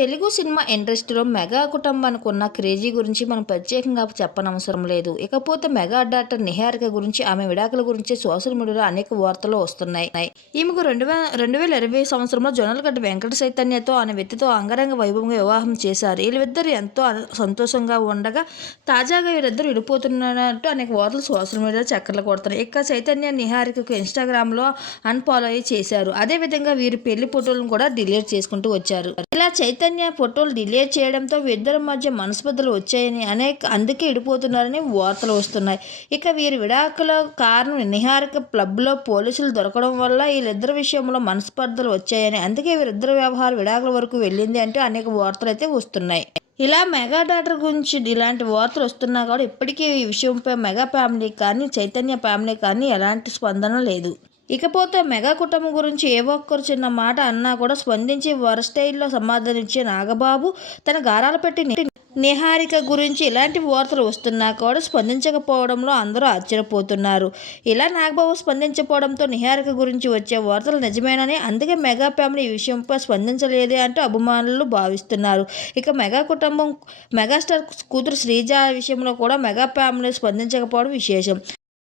Telugu cinema ఇండస్ట్రీలో mega కుటుంబానికి ఉన్న క్రేజీ గురించి మనం ప్రత్యేకంగా చెప్పనవసరం లేదు. ఇకపోతే మెగా డాక్టర్ నిహారిక గురించి ఆమె విడాకుల గురించి సోషల్ మీడియాలో అనేక వార్తలు వస్తున్నాయి. ఈమెకు రెండు వేల రెండు వేల ఇరవై సంవత్సరంలో జొన్నలగడ్డ వెంకట చైతన్యతో అనే వ్యక్తితో అంగరంగ వైభవంగా వివాహం చేశారు. వీళ్ళిద్దరు ఎంతో సంతోషంగా ఉండగా తాజాగా వీరిద్దరు విడిపోతున్నట్టు అనేక వార్తలు సోషల్ మీడియాలో చక్కర్లు కొడుతున్నాయి. ఇక చైతన్య నిహారికకు ఇన్స్టాగ్రామ్లో అన్ఫాలో అయ్యి చేశారు. అదేవిధంగా వీరి పెళ్ళి ఫోటోలను కూడా డిలీట్ చేసుకుంటూ వచ్చారు. ఇలా చైతన్య ఫోటోలు డిలీట్ చేయడంతో వీరిద్దరి మధ్య మనస్పర్ధలు వచ్చాయని అనేక అందుకే విడిపోతున్నారని వార్తలు వస్తున్నాయి. ఇక వీరి విడాకుల కారణం నిహారిక క్లబ్లో పోలీసులు దొరకడం వల్ల వీళ్ళిద్దరి విషయంలో మనస్పర్ధలు వచ్చాయని అందుకే వీరిద్దరి వ్యవహారం విడాకుల వరకు వెళ్ళింది అంటే అనేక వార్తలు అయితే వస్తున్నాయి. ఇలా మెగా డాటర్ గురించి ఇలాంటి వార్తలు వస్తున్నా కూడా ఇప్పటికీ ఈ విషయంపై మెగా ఫ్యామిలీ కానీ చైతన్య ఫ్యామిలీ కానీ ఎలాంటి స్పందన లేదు. ఇకపోతే మెగా కుటుంబం గురించి ఏ ఒక్కరు చిన్న మాట అన్నా కూడా స్పందించి వర స్టైల్లో సమాధానించే నాగబాబు తన గారాలు పెట్టి నిహారిక గురించి ఇలాంటి వార్తలు వస్తున్నా కూడా స్పందించకపోవడంలో అందరూ ఆశ్చర్యపోతున్నారు. ఇలా నాగబాబు స్పందించకపోవడంతో నిహారిక గురించి వచ్చే వార్తలు నిజమేనని అందుకే మెగా ఫ్యామిలీ ఈ విషయంపై స్పందించలేదే అంటూ అభిమానులు భావిస్తున్నారు. ఇక మెగా కుటుంబం మెగాస్టార్ కూతురు శ్రీజ విషయంలో కూడా మెగా ఫ్యామిలీ స్పందించకపోవడం విశేషం.